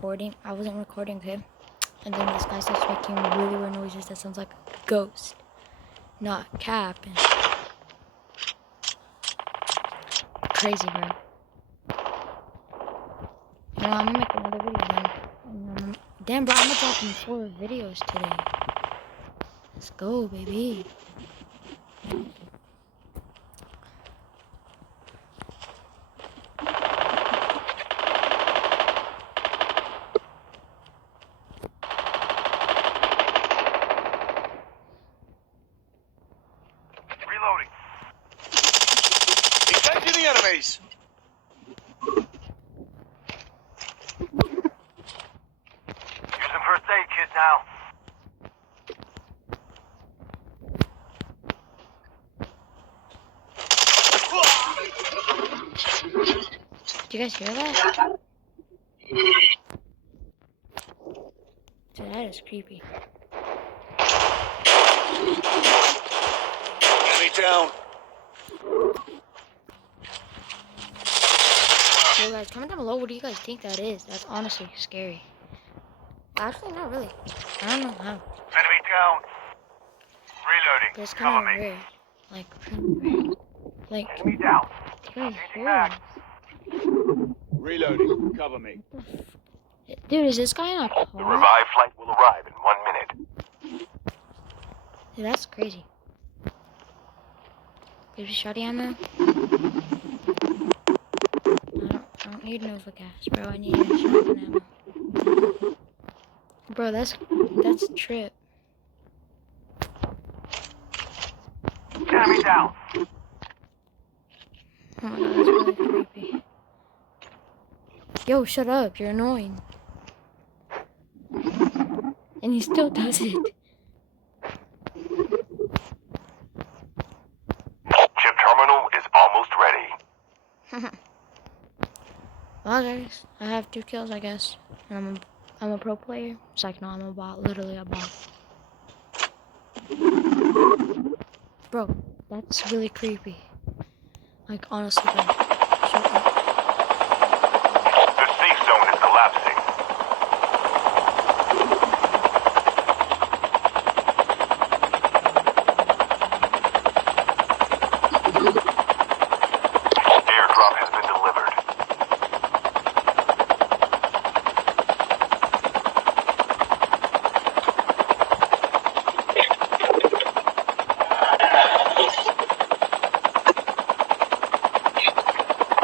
recording. I wasn't recording, okay? And then this guy starts making really weird noises that sounds like a ghost, not cap. And crazy, bro. You know, I'm gonna make another video then. Damn, bro, I'm gonna drop 4 videos today. Let's go, baby. Reloading. Engaging the enemies. Using first aid kit now. Did you guys hear that? Dude, that is creepy. Enemy down. Yo guys, comment down below what do you guys think that is. That's honestly scary. Actually, not really. I don't know how. Enemy down. Reloading. But it's Cover kind of me. weird. Like, really weird. Like, Enemy down. you guys Changing hear mag. this? Reloading. Cover me. Dude, is this guy in a The car? revived flight will arrive in 1 minute. Dude, that's crazy. Give me shotty ammo. I don't need Nova gas, bro. I need shotgun ammo. Bro, that's a trip. Enemy down. Oh my god, that's really creepy. Yo, shut up. You're annoying. And he still does it. Chip terminal is almost ready. Well, guys, I have 2 kills, I guess. And I'm a pro player. It's like, no, I'm a bot. Literally a bot. Bro, that's really creepy. Like, honestly, bro. Shut up. The safe zone is collapsing. Airdrop has been delivered.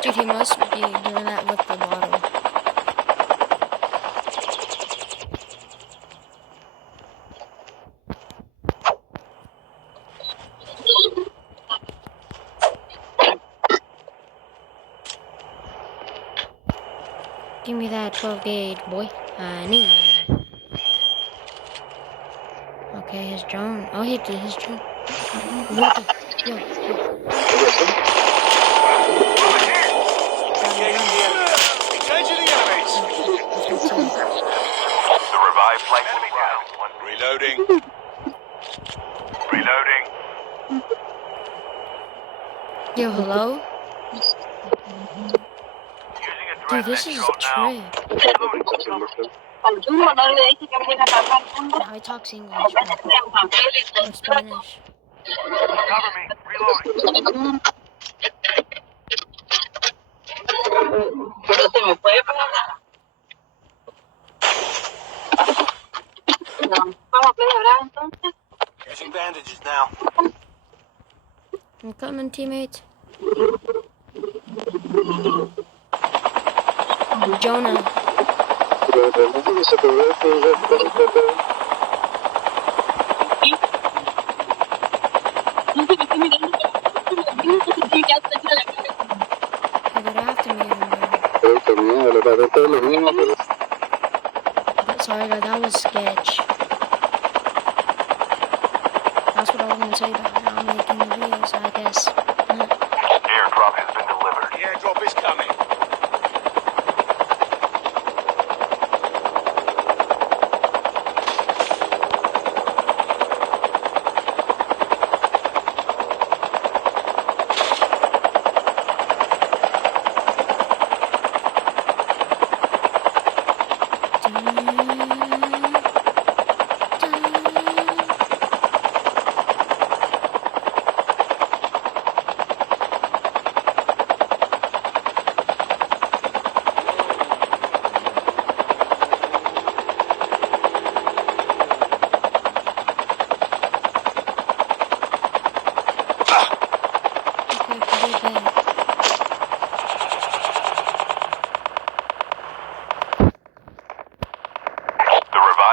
Dude, he must be doing that with the bottle. Give me that 12 gauge, boy. I need. Okay, his drone. Oh, he did his drone. What the? Yo, yo. Engaging the enemies. The revived flight will arrive. Reloading. Reloading. Yo, hello? Using a Dude, threat this is a control now. trip. Reloading. I talk English, bro. Or Spanish. Cover me. Reloading. Pero se me puede parar. No. Vamos a pelear entonces. Using bandages now. I'm coming, teammate. Jonah. I got after me, but sorry, guys, that was sketch. That's what I was gonna say about how I'm making the videos, I guess. Airdrop has been delivered. The airdrop is coming.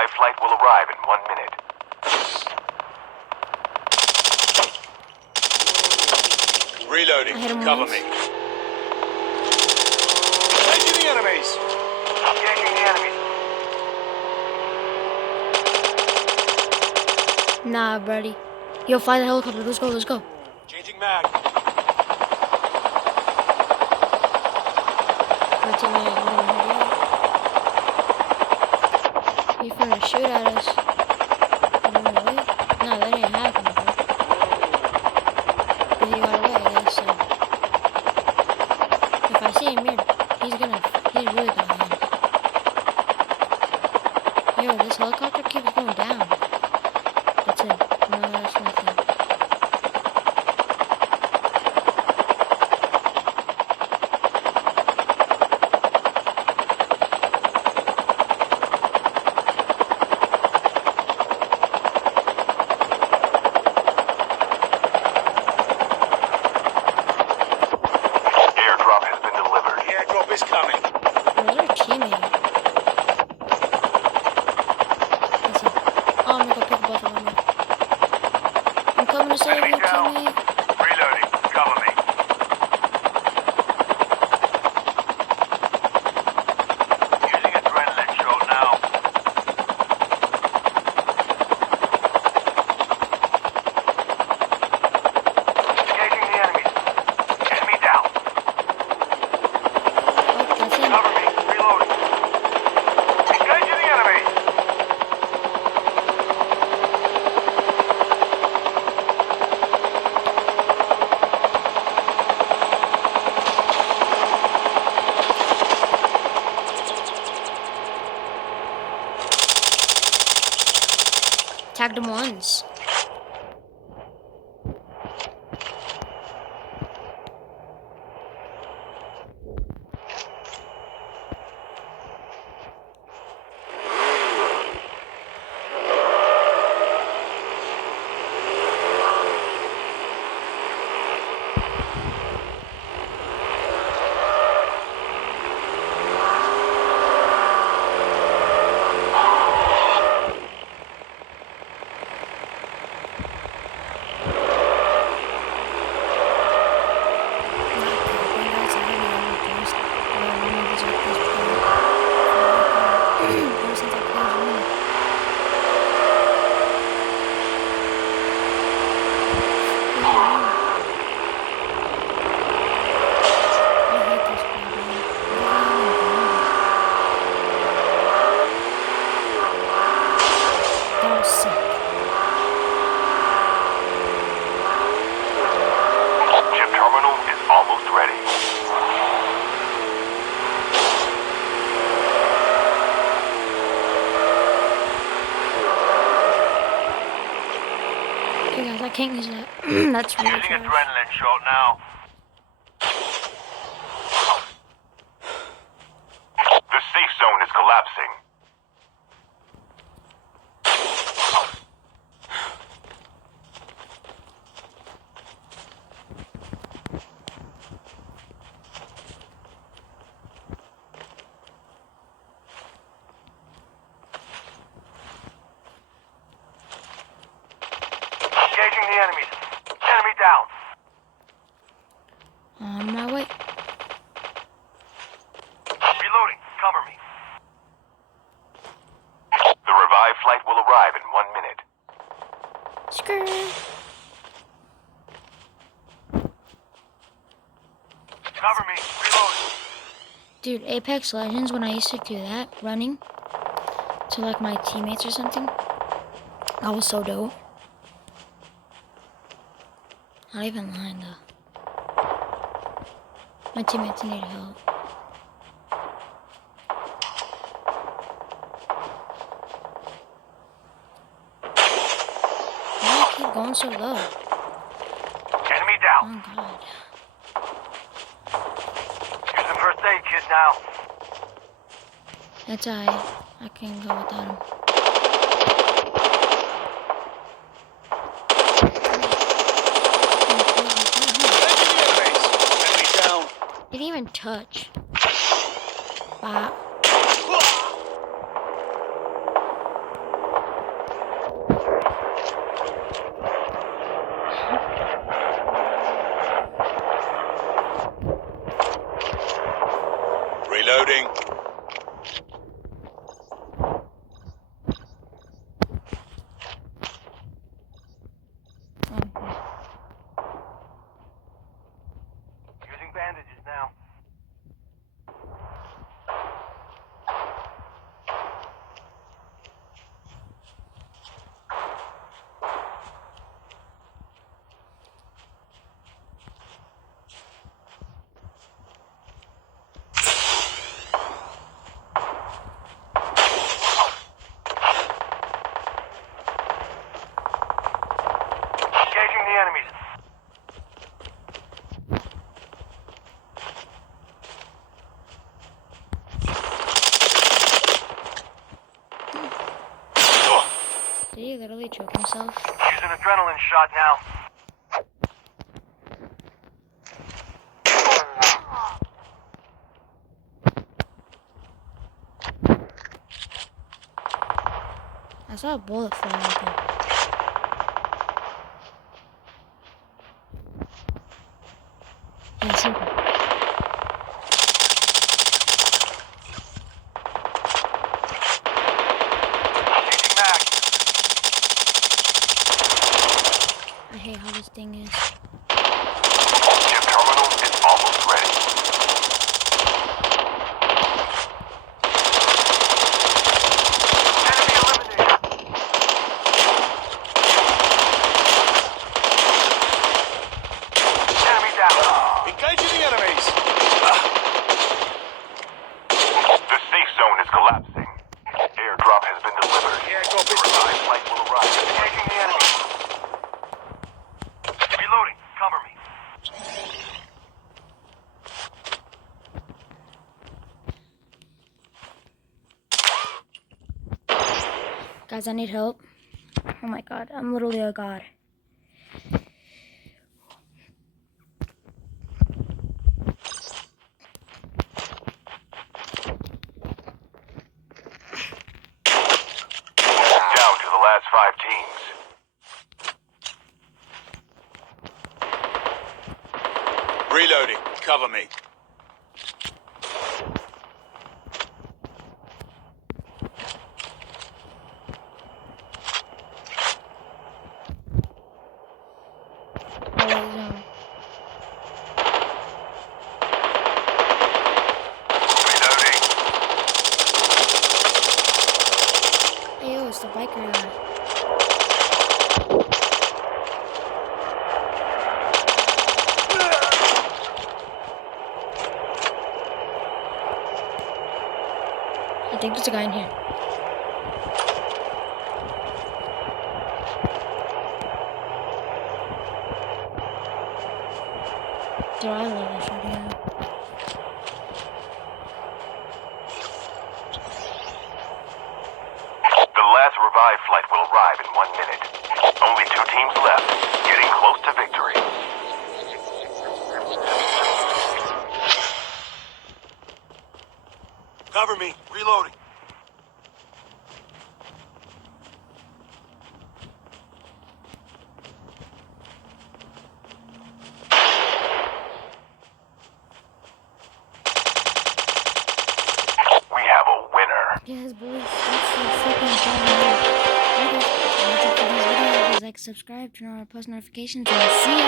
revived flight will arrive in 1 minute. Reloading. I hit him Cover once. me. Engaging the enemies. Engaging the enemies. Nah, buddy. Yo, fly the helicopter. Let's go, let's go. Changing mag. My teammate, we're gonna hit you. He's finna shoot at us. Really? No, that ain't happening, bro. But he got away, I guess, so. If I see him here, he's really gonna hit. Yo, this helicopter keeps going down. That's it. No, that's nothing. Airdrop has been delivered. The airdrop is coming. Where's our teammate? Let's see. Oh, I'm gonna go pick both of them up. I'm coming to save you, teammate. Reloading. Cover me. Using adrenaline shot now. Engaging the enemies. Enemy down. Oh, that's him. Cover me. Reloading. Engaging the enemies. Tagged him once. Chip terminal is almost ready. Hey guys, I can't use that. That's really Using trash. adrenaline shot now. The safe zone is collapsing. Engaging the enemies. Enemy down. On my way. Reloading. Cover me. The revived flight will arrive in 1 minute. Skirt. Cover me. Reloading. Dude, Apex Legends, when I used to do that, running to like my teammates or something, that was so dope. Not even lying though. My teammates need help. Why do I keep going so low? Enemy down. Oh god. Using first aid kit now. That's alright. I can go without him. Didn't even touch. Wow. he literally choke himself? Use an adrenaline shot now. I saw a bullet fly right there. Yeah, shoot him. Changing mag. I hate how this thing is. Chip terminal is almost ready. Enemy eliminated. Enemy down. Engaging the enemies. The safe zone is collapsing. Airdrop has been delivered. Airdrop is revived flight will arrive. Engaging the enemy. Reloading. Cover me. Guys, I need help. Oh my god, I'm literally a god. Down to the last 5 teams. Reloading. Cover me. Alright, zone. Reloading. Hey, yo, it's the biker guy. I think there's a guy in here. Dude, I love this shotgun. The last revived flight will arrive in 1 minute. Only 2 teams left. Getting close to victory. Cover me. Reloading. We have a winner. Yes, boys, that's the second time. Like, subscribe, turn on our post notifications, and see ya.